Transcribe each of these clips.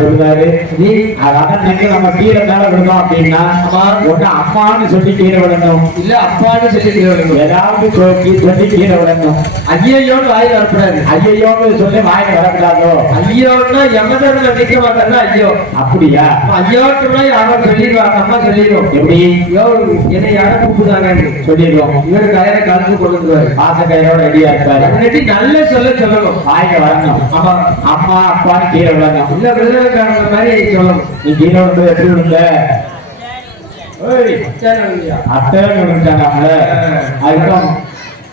சொல்றாரு நீ நீங்க நம்ம கீழே மேல விடணும் அப்படின்னா ஒண்ணு அம்மான்னு சொல்லி கீழே விடணும். இல்ல அப்பான்னு சொல்லி கீழே விழுங்க. ஏதாவது சொல்லி கீழே விடணும். ஐயையோன்னு வாய் வரக்கூடாது. ஐயோன்னு சொல்லி வாயில வரக்கூடாதோ? ஐயோன்னா எமதர்ல நிக்க மாட்டாங்க ஐயோ அப்படியா? அப்ப ஐயோட்டுனா யாரோ சொல்லிடுவாங்க அம்மா சொல்லிடும். எப்படி? ஐயோ என்னை யாரை கூப்பிடுறாங்க சொல்லிடுவோம். இவர் கயிறை கலந்து கொண்டு வந்துருவாரு பாச கையோட ரெடியா இருப்பாரு. நல்ல சொல்ல சொல்லணும். வாயில வரணும். ஆமா. அம்மா அப்பான்னு கீழே விடணும். இல்ல விருதுகாரங்க மாதிரி சொல்லணும் நீ கீழே விழுந்து எப்படி விழுந்த சரி, ஐயா. அத்தனை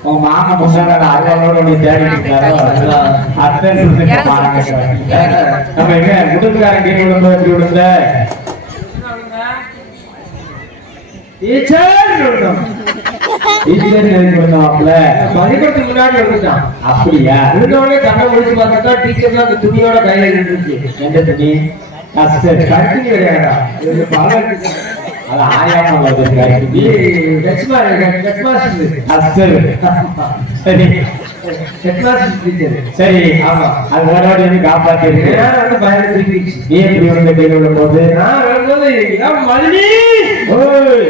உங்க மாமா முன்னாடி அருவாளோட உன்னை தேடிட்டு இருக்காரோ அத்தனை விழுந்து பாருங்க நம்ம எங்க முட்டுக்காரன் கீழே விழுந்து எப்படி விழுந்த டீச்சர் சொல்லணும். டீச்சர் தெரிஞ்சு விழுந்தாப்ல பள்ளிக்கூடத்துக்கு முன்னாடி அப்படியா? விழுந்தவொடனே கண்ணை முடிச்சு பார்த்தா டீச்சர் அந்த துணியோட கையில இருந்துச்சு. எந்த கஷ்டம் கருத்து பல அது ஆயாம வருது அஸ்தர் சரி. சரி ஆமா. அது ஓடோடி வந்து காப்பாத்தி இருக்கு நீ எப்படி வந்து கீழே விழும் போது ஓய்.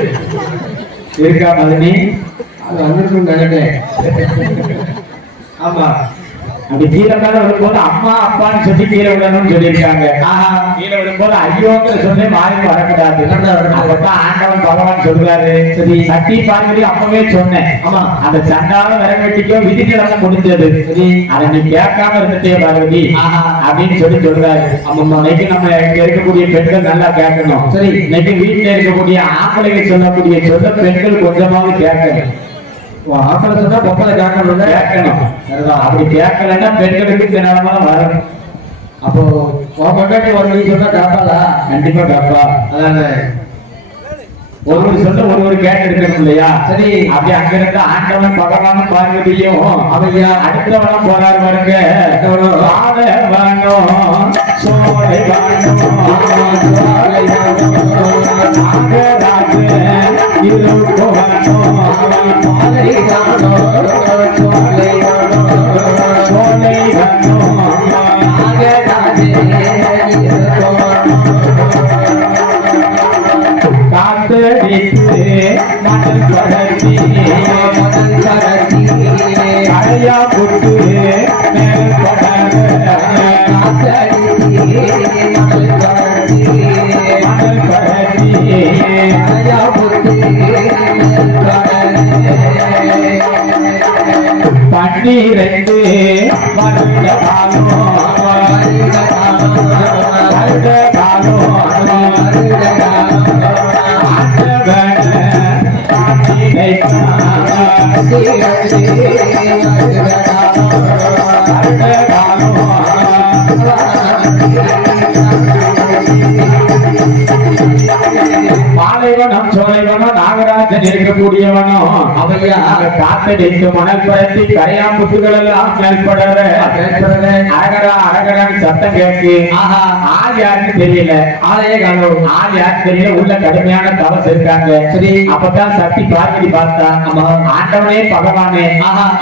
இருக்கா மதினி? ஆமா. அப்படி கீழே மேல விழும்போது அம்மா அப்பான்னு சொல்லி கீழே விடணும்னு சொல்லியிருக்காங்க. ஆஹா கீழே விழும்போது ஐயோங்கிற சொல்லி மாறி வரக்கூடாது அப்பதான் ஆண்டவன் பகவான் சொல்றாரு சரி சட்டி பார்வதி அப்பவே சொன்னேன். ஆமா. அந்த சண்டால விரகட்டிக்கோ விதிக்கிழமை முடிஞ்சது. சரி அதை நீ கேட்காம இருந்துட்டே பார்வதி ஆஹா. அப்படின்னு சொல்லி சொல்றாரு. ஆமா இன்னைக்கு நம்ம இங்க இருக்கக்கூடிய பெண்கள் நல்லா கேட்கணும். சரி. இன்னைக்கு வீட்டுல இருக்கக்கூடிய ஆம்பளைங்க சொல்லக்கூடிய சொல்ல பெண்கள் கொஞ்சமாவது கேட்கணும். ஆப்பல சொன்னா பொப்பல கேட்கணும். கேட்கணும் அப்படி கேட்கலன்னா பெண்களுக்கு தினமா வரும். அப்போ உன் பொண்டாட்டி ஒரு நீ சொன்னா கேட்பாளா? கண்டிப்பா காப்பா அதானே? ஒருவர் சொல்ல ஒருவர் கேட்டு இருக்கணும் இல்லையா? சரி. அப்படி அங்க இருந்து ஆண்டவன் அவையா போறாரு பாருங்க. அடுத்தவனும். பன்னிரண்டு வருட நாகராஜன் இருக்கக்கூடியவனும் அவையா. காத்தடித்து மணல் பரத்தி கரையாம்புத்துகள் எல்லாம் மேல்படற அரகரா அரகரான்னு சத்தம் ஆஹா. ஆள் யாருன்னு தெரியல ஆளையே காணோம். ஆள் யாருன்னு தெரியல உள்ள கடுமையான தவசம் இருக்காங்க சரி. அப்பதான் சக்தி பார்வதி பார்த்தா. ஆண்டவனே பகவானே.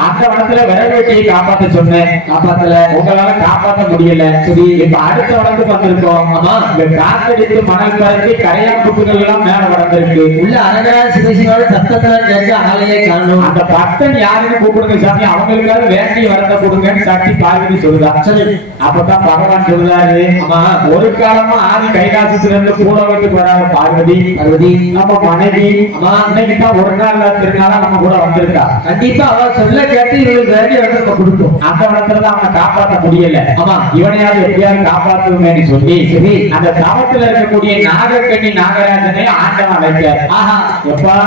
அந்த வனத்துல விறகு வெட்டியை காப்பாத்த சொன்னேன் காப்பாத்தல. உங்களால காப்பாத்த முடியல சரி இப்ப அடுத்த வனத்துக்கு வந்திருக்கோம். இந்த காத்தடித்து மணல் பரத்தி கரையாம்புத்துகள் எல்லாம் மேல வளர்ந்திருக்கு உள்ள அரகரா சிவசிவான சத்தத்துல கேட்க ஆளையே காணோம். அந்த பக்தன் யாருன்னு கூப்பிடுங்க சாமி அவங்களுக்காக வேண்டி வரத கொடுங்கன்னு சாட்சி பார்வதி சொல்லுதா சரி. அப்பதான் பகவான் சொல்றாரு ஆமா. ஒரு காலமா ஆதி கைலாசத்துல இருந்து கூட வந்து வராங்க பார்வதி பார்வதி. நம்ம மனைவி ஆமா. இன்னைக்கு தான் ஒரு நாள் திருநாளா நம்ம கூட வந்திருக்கா கண்டிப்பா அவ சொல்ல கேட்டு இவளுக்கு வேண்டிய நம்ம கொடுத்தோம் அந்த இடத்துல அவனை காப்பாற்ற முடியல ஆமா. இவனையாவது எப்படியாவது காப்பாற்றுவேன்னு சொல்லி சரி. அந்த தவத்துல இருக்கக்கூடிய நாகக்கண்ணி நாகராஜனை ஆண்டவன் அழைத்தார் ஆஹா எப்பா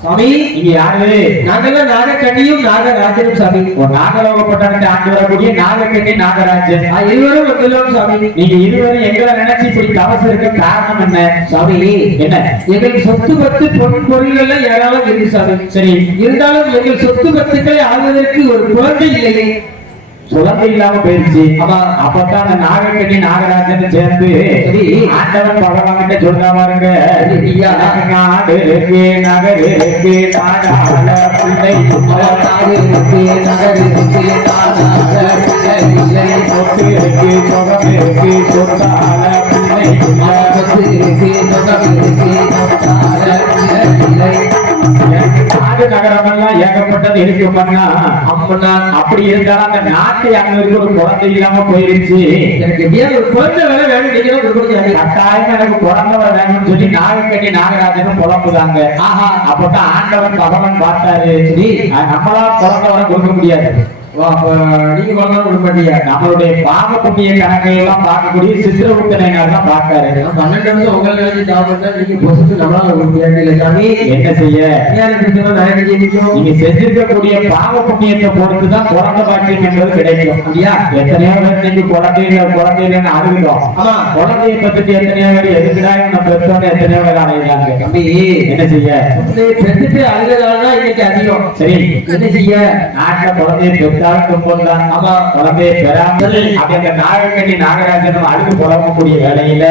சுவாமி இங்க யாரு? நாங்கெல்லாம் நாகக்கண்ணியும் நாகராஜனும் சாமி ஒரு நாகலோகப்பட்டவனுக்கு ஆண்டு வரக்கூடிய நாகக்கண்ணி நாகராஜன் இருவரும் வந்துள்ளோம் சாமி நீங்க இருவரும் எங்களை நினைச்சு இப்படி தவசம் இருக்க காரணம் என்ன? சுவாமி என்ன? எங்களுக்கு சொத்து பத்து பொன் பொருள்கள் ஏராளம் இருக்கு சாமி சரி இருந்தாலும் எங்கள் சொத்து பத்துக்களை ஆகுவதற்கு ஒரு குழந்தை இல்லையே. சுதந்திரம் இல்லாம போயிருச்சு. அப்பதான் அந்த நாகக்கண்ணி நாகராஜன் சேர்ந்து சரி. ஆண்டவன் பகவான் கிட்ட சொல்றா பாருங்க. நாடு இருக்கு நகர் இருக்கு நாடாள பிள்ளை. சொத்து இருக்கு சுகம் இருக்கு சொத்தால பிள்ளை. சொத்து இருக்கு சொகம் இருக்கு சொத்தால பிள்ளை நாடு நகரமெல்லாம் ஏகப்பட்டது இருக்குமாண்ணா அம்மனா அப்படி இருந்தாலும் அந்த நாட்டை அங்க இருக்க ஒரு குழந்தை இல்லாம போயிருச்சு. எனக்கு எப்படியாவது ஒரு குழந்தை வேலை வேணும்? நீங்க தான் கொடுக்கணும் கட்டாயம் எனக்கு குழந்தை வேணும்னு சொல்லி நாகக்கண்ணி நாகராஜனும் புலம்புதாங்க. ஆஹா. அப்பதான் ஆண்டவன் பகவான் பார்த்தாரு. நம்மளா குழந்தை வர கொடுக்க முடியாது. நீங்க கொடுக்க மாட்டீங்க நம்மளுடைய பாவ புண்ணிய கணக்கை எல்லாம் பார்க்கக்கூடிய சித்திரகுப்தனையார் தான் பார்க்காரு நான் பன்னெண்டு நிமிஷம் உங்களை வேலை ஜாப் பண்ணா நீங்க பொசுக்கு நம்மளால முடியாது சாமி. என்ன செய்ய? நீங்க செஞ்சிருக்கக்கூடிய பாவ புண்ணியத்தை பொறுத்து தான் குழந்தை பாக்கியம் என்பது கிடைக்கும். அப்படியா? எத்தனையோ பேர் நீங்க குழந்தைங்க குழந்தைங்கன்னு அழுகிறோம். குழந்தைய பத்தி எத்தனையோ பேர் எதுக்குடா நம்ம பெற்றோன்னு எத்தனையோ பேர் அலைகிறாங்க தம்பி. என்ன செய்ய? பெற்றுட்டு அழுகிறதாலதான் இன்னைக்கு அதிகம். சரி. என்ன செய்ய? நாட்டுல குழந்தையை பெற்றாலும் துன்பம் தான். ஆமா. குழந்தையை பெறாமல் அந்த நாகக்கண்ணி நாகராஜனும் அழுது புலம்பக்கூடிய வேலையில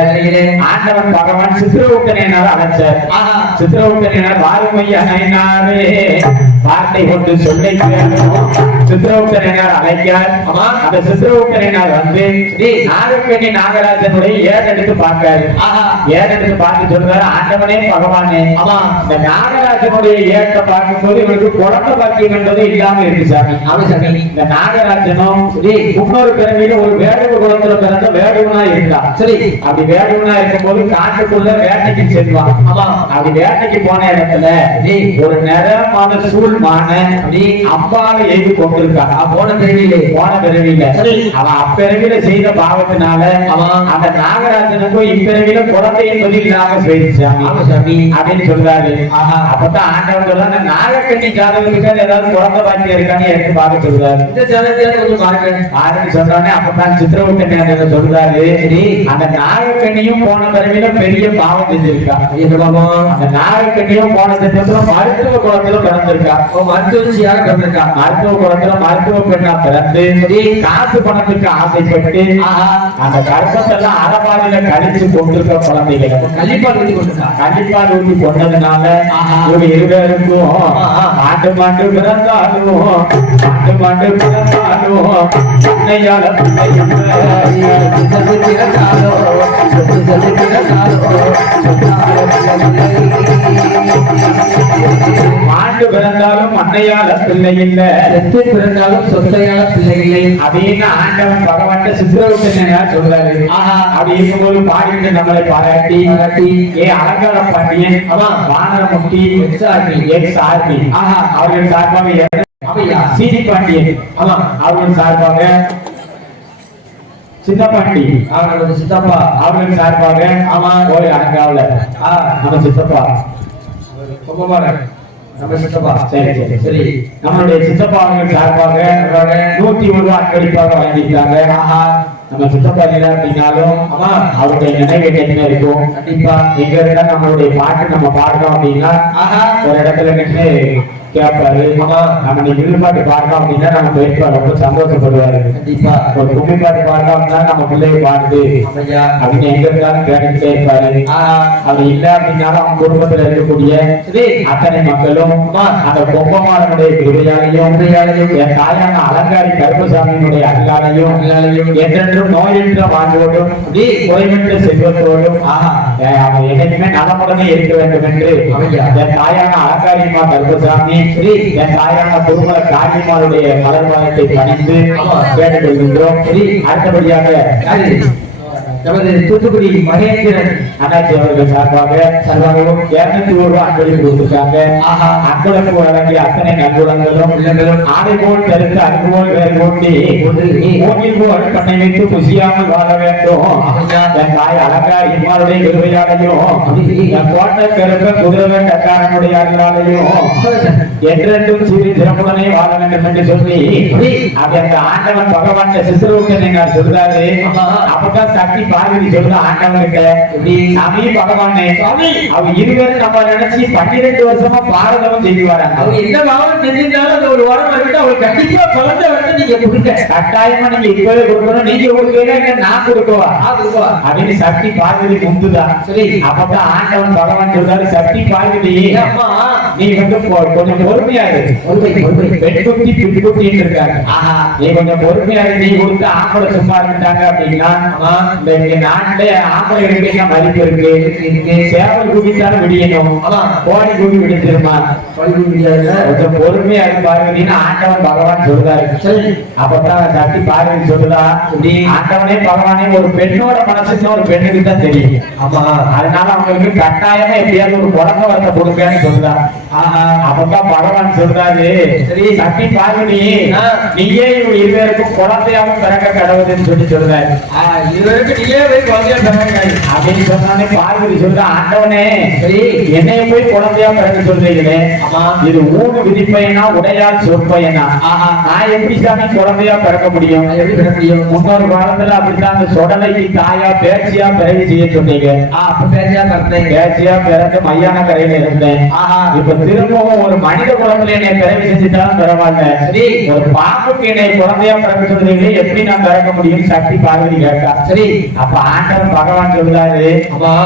ஆண்டவன் பகவான் சித்திரகுப்தனையினால அழைச்சார். ஆஹா. சித்திரகுப்தனையினால் வாருமையா நயினாரே வார்த்தை கொண்டு சொல்லை. சித்திரகுப்தனையினால் அழைக்கார். அந்த சித்திரகுப்தனையினால் வந்து. நாகக்கண்ணி நாகராஜனுடைய ஏறெடுத்து பார்க்காரு. ஏறெடுத்து பார்த்து சொல்றாரு ஆண்டவனே பகவானே. ஆமா. இந்த நாகராஜனுடைய ஏற்ற பார்க்கும்போது இவருக்கு குழந்தை பாக்கியம் என்பது இல்லாம இருக்கு சாமி. சாமி. இந்த நாகராஜனும் இன்னொரு பிறவியில ஒரு வேடுவ குலத்துல பிறந்த வேடுவனா இருந்தான் சரி அப்படி வேடுவனா இருக்கும்போது காட்டுக்குள்ள வேட்டைக்கு செல்வான் ஆமா. அப்படி வேட்டைக்கு போன இடத்துல டேய். ஒரு நிறமான சூழ் மான அப்படி அம்பாவை எய்து கொண்டிருக்கான் நான் போன பிறவியிலே போன பிறவியில சரி. அவன் அப்பிறவியில செய்த பாவத்தினால ஆமா. அந்த நாகராஜனுக்கும் இப்பிறவியில குழந்தை என்பது இல்லாம சாமி அப்படின்னு சொல்றாரு அப்பதான் அந்த நாகக்கண்ணி ஜாதகத்துக்கு ஏதாவது குழந்தை பாக்கியம் இருக்கான்னு எடுத்து பார்க்க சொல்றாரு இந்த ஜனத்தையாவது கொஞ்சம் பாருங்க ஆரம்பி சொல்றானே அப்பதான் சித்திரகுப்தன் சொல்றாரு சரி. அந்த நாகக்கண்ணியும் போன பிறவில பெரிய பாவம் செஞ்சிருக்கா என்ன அந்த நாகக்கண்ணியும் போன ஜென்மத்துல மருத்துவ குளத்துல பிறந்திருக்கா மருத்துவச்சியாக பிறந்திருக்கா மருத்துவ குளத்துல மருத்துவ பெண்ணா பிறந்து காசு பணத்துக்கு ஆசைப்பட்டு. அந்த கர்ப்பத்தெல்லாம் அறபாதையில கழிச்சு கொண்டிருக்க குழந்தைகளை கண்டிப்பாக ஊத்தி கொண்டுட்டா கண்டிப்பாக ஊட்டி கொண்டதுனால. இவங்க இருவருக்கும் ஆஹா. மாட்டு பிறந்தாலும் மாட்டு மாட்டு பிள்ளை பிறந்தாலோ சொத்து பிறந்தாலோ மாட்டு பிறந்தாலும் அன்னையால பிள்ளை இல்ல சொத்து பிறந்தாலும் சொத்தையான பிள்ளைகளை அப்படின்னு ஆண்டவன் பகவான் சித்திரகுப்தன் சொல்றாரு ஆஹா. அப்படி இருக்கும்போது பாடிட்டு நம்மளை பாராட்டி பாராட்டி, ஏ அலங்கார பாண்டியன் ஆமா. வானரமுட்டி எக்ஸ் ஆர்பி. எக்ஸ் ஆஹா. அவர்கள் சார்பாக அப்படியா? பாண்டியன் ஆமா அவர்கள் சார்பாக சித்தப்பா அவர்கள் சார்பாக ஆமா கோயில் ஆ, நம்ம சித்தப்பா. கும்பகோணம். நம்ம சித்தப்பா. சரி சரி சரி. நம்மளுடைய சித்தப்பா அவர்கள் சார்பாக நூத்தி ஒரு ரூபாய் அன்பளிப்பாக வாங்கியிருக்காங்க ஆஹா. நம்ம சித்தப்பா இல்லை அப்படின்னாலும் ஆமா அவருடைய நினைவு என்ன இருக்கும்? கண்டிப்பா எங்க இருந்தா நம்மளுடைய பாட்டு நம்ம பாடுறோம் அப்படின்னா ஒரு இடத்துல நின்று கேட்பாரு. நம்ம நீ வில்லுப்பாட்டு பாடுறோம் அப்படின்னா நம்ம பெரியப்பா ரொம்ப சந்தோஷப்படுவாரு கண்டிப்பா. ஒரு கும்மி பாட்டு பாடுறோம் அப்படின்னா நம்ம பிள்ளைய பாடுது. அப்படின்னு எங்க இருந்தாலும் கேட்டுக்கிட்டே இருப்பாரு. அப்படி இல்ல அப்படின்னாலும் அவங்க குடும்பத்துல இருக்கக்கூடிய அத்தனை மக்களும் அந்த கொம்பமானனுடைய கிருபையாலையும் என் தாயான அலங்காரி கருப்பசாமியினுடைய அல்லாலையும் அருளாலையும், என்றென்றும் நோயற்ற வாழ்வோடும் அப்படி குறைவற்ற செல்வத்தோடும் அவன் என்னைக்குமே நலமுடனே இருக்க வேண்டும் என்று. என் தாயான அலங்காரிமா கருப்பசாமி சரி. என் தாயான திருமண காரியமாருடைய மலர்வாதத்தை பணிந்து ஆமா. கேட்டுக்கொள்கின்றோம் சரி. அடுத்தபடியாக நமது தூத்துக்குடி மகேந்திரன் அண்ணாச்சி அவர்கள் சார்பாக சார்பாகவும் இருநூத்தி ஒரு ரூபாய் அன்பளிப்பு கொடுத்திருக்காங்க ஆஹா. அன்பளிப்பு வழங்கிய அத்தனை உள்ளங்களும் ஆடை போல் தடுத்து அன்பு போல் வேறு ஒன்று மூங்கில் போல் பண்ணை வைத்து குசியாமல் வாழ வேண்டும். என் தாய் அலங்காரி இம்மாருடைய அப்படி. என் கோட்டை கருப்ப குதிரவை கட்டாரனுடைய அருளாலையும் என்றென்றும் சீரி திறமுடனே வாழ வேண்டும் என்று சொல்லி. அப்படி அந்த ஆண்டவன் பகவான் சிசுருவுக்கு நான் சொல்றாரு. அப்பதான் சக்தி பார்வதி சொல்லுது ஆண்டவனுக்கு எப்படி? சாமி பகவானே. அவங்க இருவரும் நம்ம நினைச்சு பன்னிரெண்டு வருஷமா பாரதம் செஞ்சு வராங்க அவங்க என்ன பாவம் செஞ்சிருந்தாலும் அந்த ஒரு வாரம் வரைக்கும் அவங்களுக்கு கண்டிப்பா குழந்தை வந்து நீங்க கொடுங்க கட்டாயமா நீங்க இப்பவே கொடுக்கணும் நீங்க கொடுக்கல நான் கொடுக்கவா. அப்படின்னு சக்தி பார்வதி குந்துதா சரி. அப்பதான் ஆண்டவன் பகவான் சொல்றாரு சக்தி பார்வதி நீ வந்து கொஞ்சம் பொறுமையா இரு பொறுமை, பொறுமை. பெண் குட்டி பின் குட்டின்னு இருக்காங்க ஆஹா. நீ கொஞ்சம் பொறுமையா இரு நீ கொடுத்து ஆம்பளை சும்மா இருந்துட்டாங்க அப்படின்னா இங்க நாட்டுல ஆம்பளை மதிப்பு இருக்கு. சேவல் குடித்தாலும் விடியணும். கோடி பழுகு முடியாதுல்ல? கொஞ்சம் பொறுமையா பார்வதின்னு ஆண்டவன் பகவான் சொல்றாரு சரி. அப்பதான் சக்தி பார்வதி சொல்லுதா? ஆண்டவனே பகவானே ஒரு பெண்ணோட மனசுன்னு ஒரு பெண்ணுக்கு தான் தெரியும் ஆமா. அதனால அவங்களுக்கு கட்டாயமா எப்படியாவது ஒரு குழந்தை வரத்தை கொடுக்கன்னு சொல்லுதா ஆஹா. அப்பதான் பகவான் சொல்றாரு சரி. சக்தி பார்வதி ஆ. நீயே இருவருக்கும் குழந்தையாக பிறக்க கடவுதுன்னு சொல்லி சொல்றாரு ஆ, போய் குழந்தையா பிறந்தாங்க. அப்படின்னு சொன்னானே பார்வதி சொல்ற ஆண்டவனே சரி. என்னைய போய் குழந்தையா பிறக்க சொல்றீங்களே ஆமா. இது ஊடு விதிப்பயனா உடையால் சொற்பயனா. நான் எப்படி சாமி குழந்தையா பிறக்க முடியும் எப்படி பிறக்க முடியும்? முன்னொரு காலத்துல அப்படித்தான் அந்த சொடலைக்கு தாயா பேச்சியா பிறகு செய்ய சொன்னீங்க பேசியா பிறந்தேன். பேச்சியா பிறந்து மையான கரையில இருந்தேன். இப்ப திரும்பவும் ஒரு மனித குழந்தையில என்னை பிறவி செஞ்சுட்டாலும் பரவாயில்ல சரி. ஒரு பாம்புக்கு என்னை குழந்தையா பிறக்க சொல்றீங்களே எப்படி நான் பிறக்க முடியும் சக்தி பார்வதி கேட்டா சரி. அப்ப ஆண்டவன் பகவான் சொல்றாரு.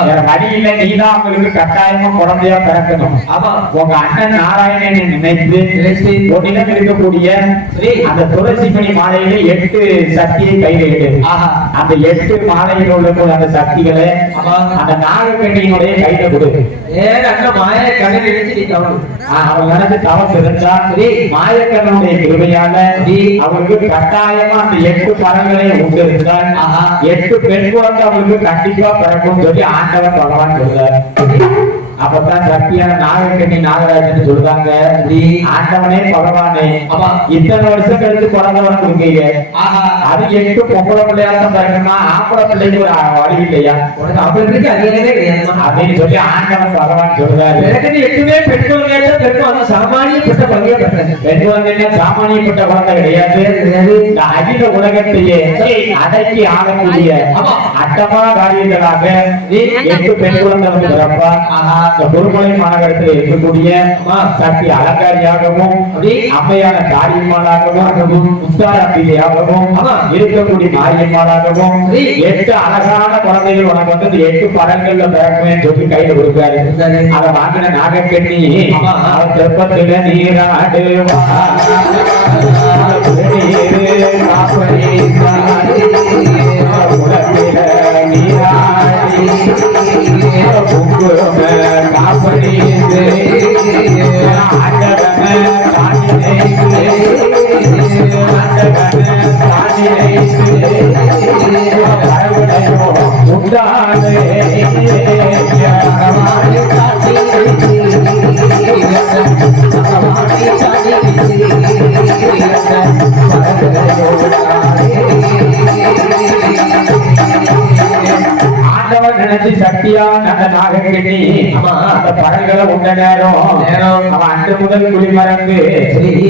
வேற வழி இல்ல நீதான் உங்களுக்கு கட்டாயமா குழந்தையா பிறக்கணும். உங்க அண்ணன் நாராயணனை நினைத்து நினைத்து உன்னிடம் இருக்கக்கூடிய. அந்த துளசி மணி மாலையில எட்டு சக்தியை கையில எடு. அந்த எட்டு மாலையில் உள்ள அந்த சக்திகளை. அந்த நாகக்கண்ணியினுடைய கையில கொடு ஏன் மாய கண்ணை நினைச்சு நீ கவனம் அவன் எனக்கு தவம் இருந்தா சரி. மாயக்கண்ணனுடைய கிருமையால சரி. அவங்களுக்கு கட்டாயமா அந்த எட்டு பரங்களை உண்டு இருந்தால் ஆஹா. எட்டு பெண் குழந்தை அவனுக்கு கண்டிப்பா பிறக்கும் சொல்லி ஆண்டவன் பகவான் சொல்றார் அப்பதான் சக்தியான நாகக்கண்ணி நாகராஜன் சொல்றாங்க சரி. ஆண்டவனே பகவானே ஆமா. இத்தனை வருஷம் கழிச்சு குழந்தை ஆஹா அது எட்டு பொம்பளை பிள்ளையா தான் ஆம்பளை பிள்ளைக்கு ஒரு வழி இல்லையா இருக்கு அதிகாரமே கிடையாது அப்படின்னு சொல்லி ஆண்டவன் பகவான் சொல்றாரு எனக்கு எட்டுமே பெண் குழந்தையா பெருக்கும் அது சாமானியப்பட்ட குழந்தையா பிறந்தது பெண் குழந்தைன்னா சாமானியப்பட்ட குழந்தை கிடையாது. இந்த அகில உலகத்தையே அடக்கி ஆளக்கூடிய ஆமா. அட்டமா காரியங்களாக எட்டு பெண் குழந்தை வந்து பிறப்பா. இந்த குருமலை மாநகரத்தில் இருக்கக்கூடிய. சக்தி அலங்காரியாகவும்? அம்மையான காரியம்மாளாகவும் உத்தாரம்பிகையாகவும் ஆமா. இருக்கக்கூடிய மாரியம்மாளாகவும். எட்டு அழகான குழந்தைகள் உனக்கு வந்து எட்டு படங்கள்ல பிறக்குவேன்னு சொல்லி கையில கொடுக்காரு. அதை வாங்கின நாகக்கண்ணி ஆமா. அவன் தெப்பத்துல நீராடுவா நீரு காப்படி ஆண்டவன் நினைச்சு சக்தியா நல்ல நாகக்கண்ணி ஆமா. அந்த படங்களை உண்ட நேரம். அவன் அன்று முதல் குடிமறந்து.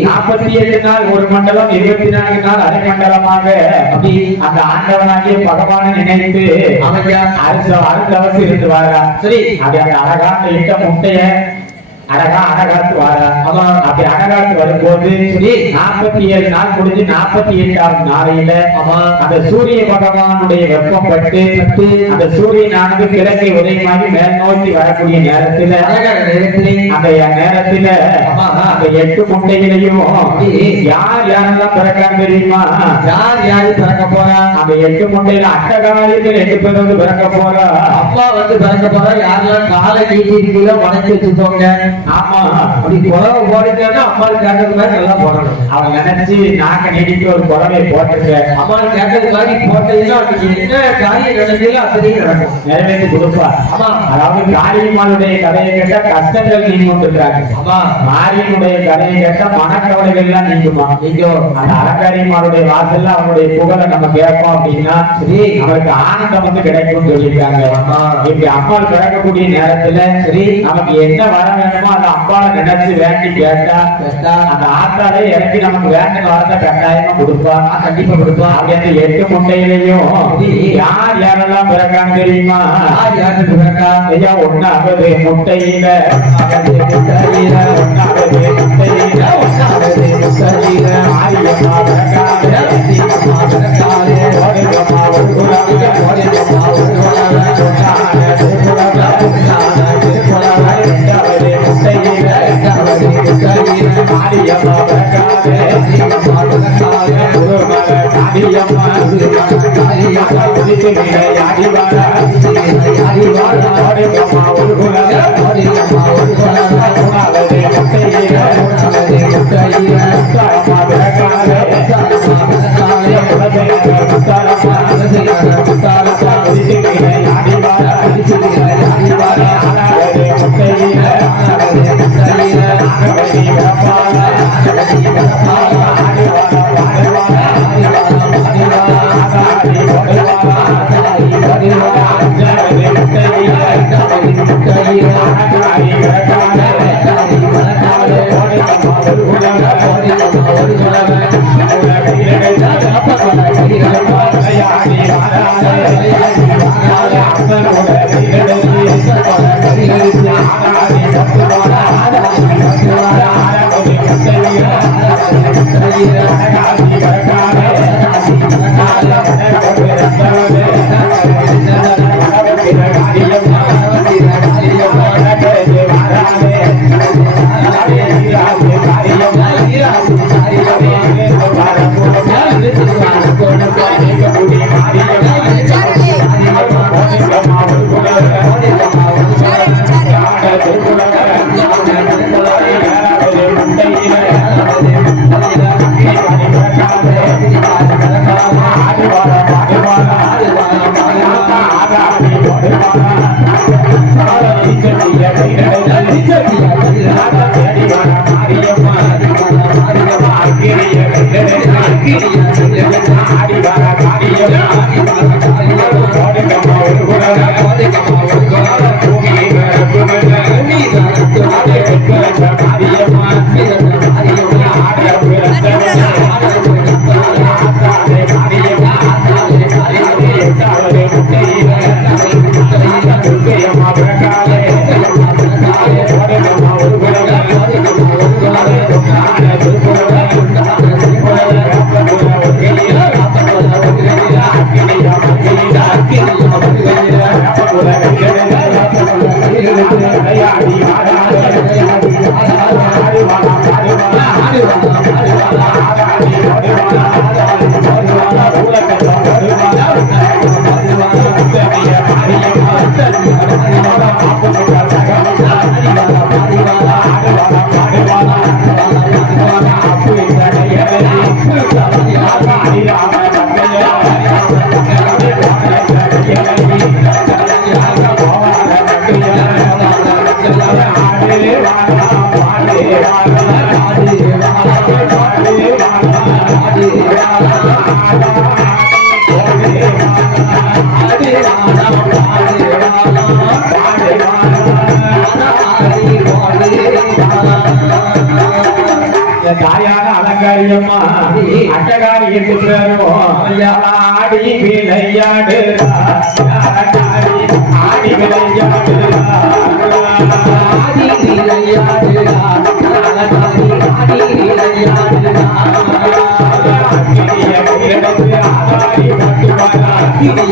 நாற்பத்தி எட்டு நாள் ஒரு மண்டலம் இருபத்தி நான்கு நாள் அரை மண்டலமாக அந்த ஆண்டவனாகிய பகவானை நினைத்து ஆமையா. அரசு அருந்தவசி இருந்து வாரா சரி. அந்த அழகான இட்ட முட்டைய அழகா அழகாத்து வாரா ஆமா. அப்படி அழகாத்து வரும்போது. நாற்பத்தி ஏழு நாள் முடிஞ்சு நாற்பத்தி எட்டாவது நாளையில ஆமா. அந்த சூரிய பகவானுடைய வெப்பம் பட்டு அந்த சூரியனானது கிழக்கை உதயமாகி மேல் நோக்கி வரக்கூடிய நேரத்துல அந்த நேரத்துல. அந்த எட்டு முட்டைகளையும். யார் யாரெல்லாம் பிறக்காங்க தெரியுமா யார் யாரு பிறக்க போறா அந்த எட்டு முட்டையில அட்டகாரியத்தில் எட்டு பேர் வந்து பிறக்க போறா அப்பா வந்து பிறக்க போறா யாரெல்லாம் காலை நீட்டி வணக்கி வச்சுக்கோங்க ஆமா அப்படி குறவை போறீங்கன்னா அம்மா கேட்டது மாதிரி நல்லா போடணும் அவன் நினைச்சு நாக்க நீடிக்கு ஒரு குழவை போட்டுருக்க அம்மா கேட்டது மாதிரி போட்டீங்கன்னா நீங்க என்ன காரியம் நடந்தீங்களோ அத்தனையும் நடக்கும் நிறைவேற்றி கொடுப்பா ஆமா. அதாவது காரியம்மாளுடைய கதையை கேட்டா கஷ்டங்கள் நீங்க கொண்டிருக்காங்க ஆமா மாரியனுடைய கதையை கேட்டா மனக்கவலைகள் எல்லாம் நீங்குமா நீங்க அந்த அலங்காரியம்மாளுடைய வாசல்ல அவனுடைய புகழை நம்ம கேட்போம் அப்படின்னா சரி. அவருக்கு ஆனந்தம் வந்து கிடைக்கும்னு சொல்லியிருக்காங்க ஆமா. இப்படி அம்மாள் பிறக்கக்கூடிய நேரத்துல சரி. நமக்கு என்ன வர வேணும் நேரமும் அந்த அம்பாவை நினைச்சு வேண்டி கேட்டா கேட்டா அந்த ஆத்தாலே இறங்கி நமக்கு வேண்டின வரத்தை கட்டாயமா கொடுப்பா? கண்டிப்பா கொடுப்பா. அப்படி அந்த எட்டு முட்டையிலையும் யார் யாரெல்லாம் பிறக்கான்னு தெரியுமா? யார் பிறக்கா ஐயா ஒன்னாவது முட்டையில. முட்டையில, ஒன்னாவது முட்டையில. ஒன்னாவது முட்டையில, ஆரியம்மா பிறக்காத பிறக்காதே, முட்டையில, ஆரியம்மா பிறக்காத அம்மா பிறக்காதே, குருமல ஆகவதி பிறப்பாளா, Yeah. Maria. தாயான அலங்காரியம்மா அட்டகாரி ஆடி விளையாடு ஆடி விளையாடு ஆடி விளையாடு ஆடி Yeah.